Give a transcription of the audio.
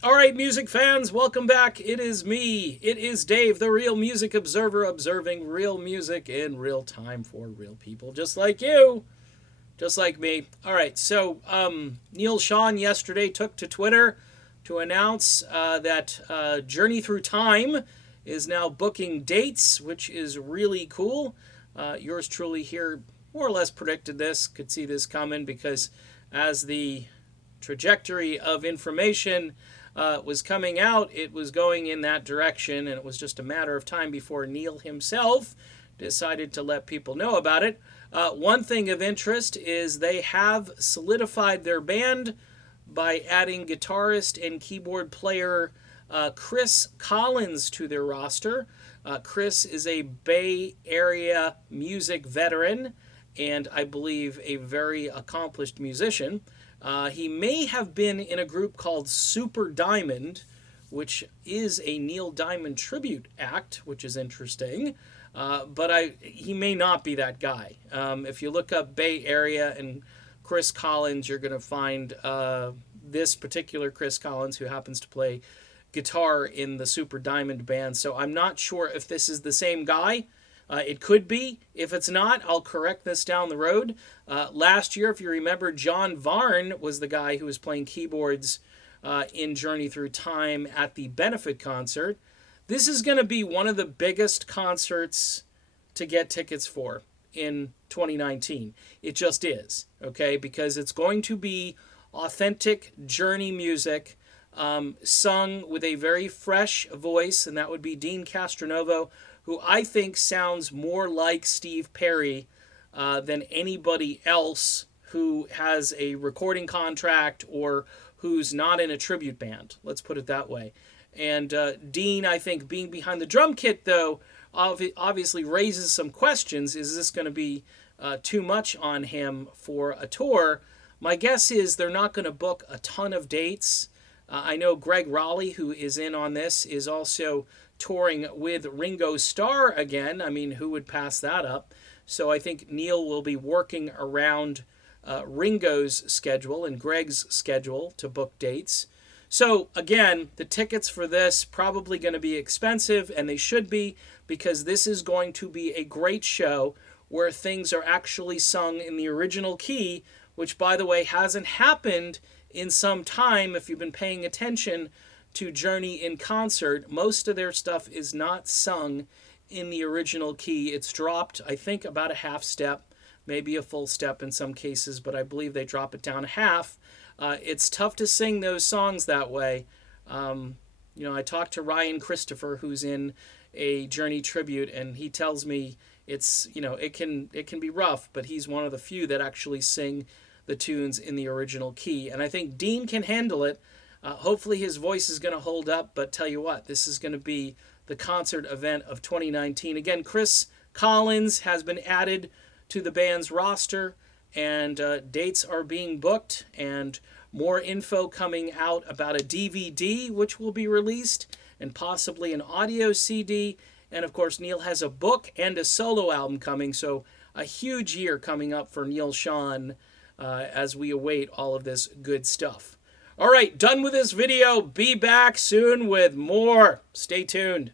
All right, music fans, welcome back. It is me. It is Dave, the real music observer, observing real music in real time for real people, just like you, just like me. All right, so Neal Schon yesterday took to Twitter to announce that Journey Through Time is now booking dates, which is really cool. Yours truly here more or less predicted this, could see this coming because as the trajectory of information was coming out, it was going in that direction, and it was just a matter of time before Neal himself decided to let people know about it. One thing of interest is they have solidified their band by adding guitarist and keyboard player Chris Collins to their roster. Chris is a Bay Area music veteran and I believe a very accomplished musician. He may have been in a group called Super Diamond, which is a Neil Diamond tribute act, which is interesting. But he may not be that guy. If you look up Bay Area and Chris Collins, you're going to find this particular Chris Collins, who happens to play guitar in the Super Diamond band. So I'm not sure if this is the same guy. It could be. If it's not, I'll correct this down the road. Last year, if you remember, John Varn was the guy who was playing keyboards in Journey Through Time at the benefit concert. This is going to be one of the biggest concerts to get tickets for in 2019. It just is, okay? Because it's going to be authentic Journey music sung with a very fresh voice, and that would be Dean Castronovo, who I think sounds more like Steve Perry than anybody else who has a recording contract or who's not in a tribute band. Let's put it that way. And Dean, I think, being behind the drum kit, though, obviously raises some questions. Is this going to be too much on him for a tour? My guess is they're not going to book a ton of dates. I know Greg Raleigh, who is in on this, is also touring with Ringo Starr again. I mean, who would pass that up? So I think Neal will be working around Ringo's schedule and Greg's schedule to book dates. So again, the tickets for this probably going to be expensive, and they should be, because this is going to be a great show where things are actually sung in the original key, which, by the way, hasn't happened in some time. If you've been paying attention to Journey in concert, most of their stuff is not sung in the original key. It's dropped, I think, about a half step, maybe a full step in some cases, but I believe they drop it down a half. It's tough to sing those songs that way. I talked to Ryan Christopher, who's in a Journey tribute, and he tells me it can be rough, but he's one of the few that actually sing the tunes in the original key. And I think Dean can handle it. Hopefully his voice is going to hold up, but tell you what, this is going to be the concert event of 2019. Again, Chris Collins has been added to the band's roster, and dates are being booked, and more info coming out about a DVD which will be released, and possibly an audio CD. And of course, Neal has a book and a solo album coming, so a huge year coming up for Neal Schon as we await all of this good stuff. All right, done with this video. Be back soon with more. Stay tuned.